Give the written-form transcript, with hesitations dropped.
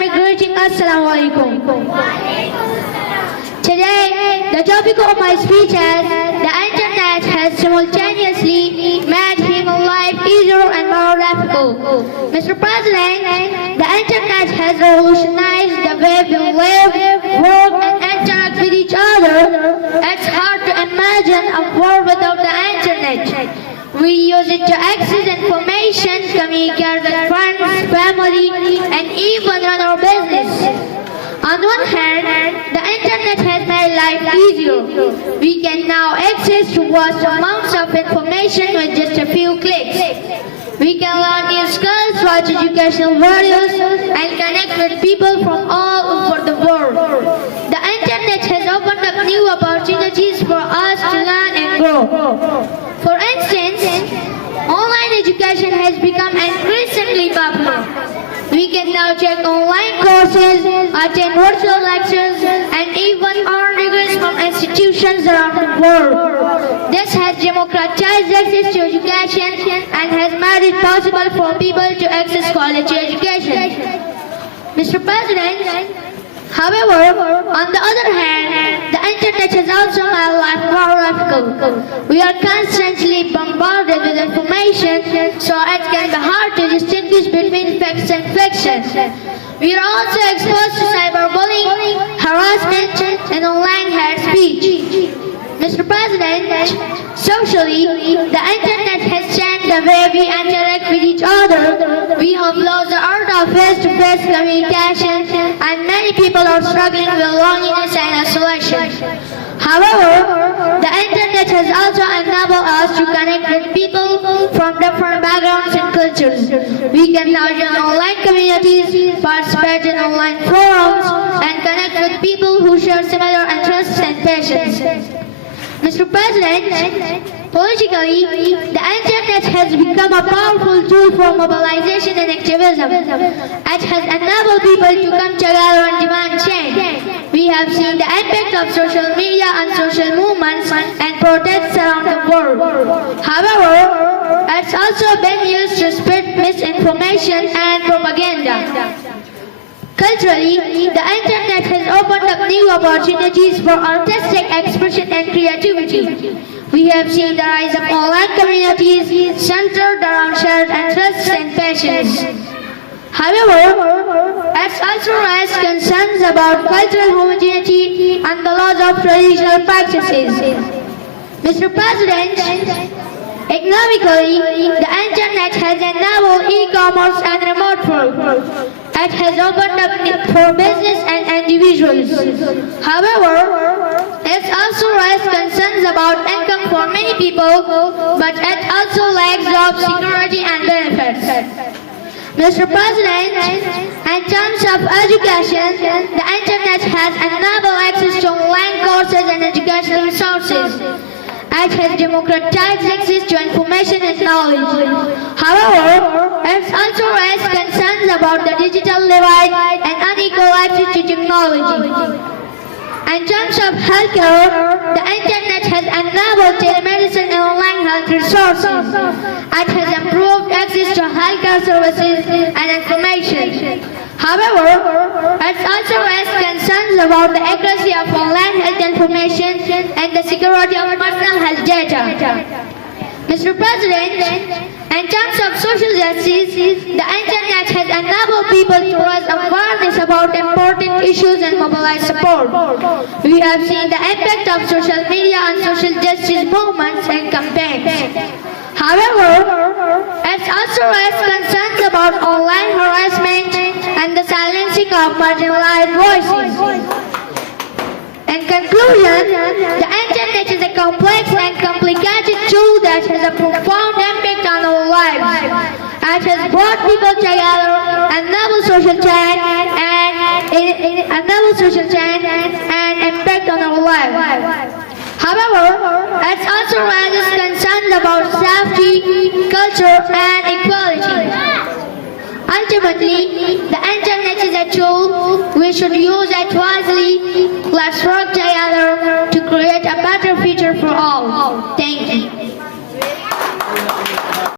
Islamic greeting, Assalamu alaikum. Today, the topic of my speech is the internet has simultaneously made human life easier and more difficult. Mr. President, the internet has revolutionized the way we live, work, and interact with each other. It's hard to imagine a world without the internet. We use it to access information, communicate with friends, family, and even run our business. On one hand, the internet has made life easier. We can now access vast amounts of information with just a few clicks. We can learn new skills, watch educational videos, and connect with people from all over the world. The internet has opened up new opportunities for us to learn and grow. For instance, online education has become increasingly popular. We can now take online courses, attend virtual lectures, and even earn degrees from institutions around the world. This has democratized access to education and has made it possible for people to access quality education. Mr. President, however, on the other hand, the internet has also made life more difficult. We are constantly bombarded with information, so it can be hard to distinguish between facts and fiction. We are also exposed to cyberbullying, harassment, and online hate speech. Mr. President, socially, the internet has changed the way we interact with each other. We have lost the art of face-to-face communication, and many people are struggling with loneliness and isolation. However, the internet has also enabled us to connect with people from different backgrounds and cultures. We can now join online communities, participate in online forums, and connect with people who share similar interests and passions. Mr. President, politically, the internet has become a powerful tool for mobilization and activism. It has enabled people to come together and demand change. We have seen the impact of social media on social movements and protests around the world. However, it's also been used to spread misinformation and propaganda. Culturally, the internet has opened up new opportunities for artistic expression and creativity. We have seen the rise of online communities centered around shared interests and passions. However, it's also raised concerns about cultural homogeneity and the loss of traditional practices. Mr. President, economically, the internet has enabled e-commerce and remote work. It has opened up for business and individuals. However, it also raised concerns about income for many people, but it also lacks job security and benefits. Mr. President, in terms of education, the internet has enabled access to online courses and educational resources. It has democratized access to information and knowledge. However, it's also raised concerns about the digital divide and unequal access to technology. In terms of healthcare, the internet has enabled telemedicine and online health resources. It has improved access to healthcare services and information. However, it's also raised concerns about the accuracy of online health information and the security of personal health data. Mr. President, in terms of social justice, the internet has enabled people to raise awareness about important issues and mobilize support. We have seen the impact of social media on social justice movements and campaigns. However, it's also raised concerns about online harassment and the silencing of marginalized voices. In conclusion, the internet is a complex and complicated tool that has a profound impact on our lives. It has brought people together, enabled social change, and impact on our lives. However, it also raises concerns about safety, culture, and equality. Ultimately, the internet is a tool. We should use it wisely. Let's work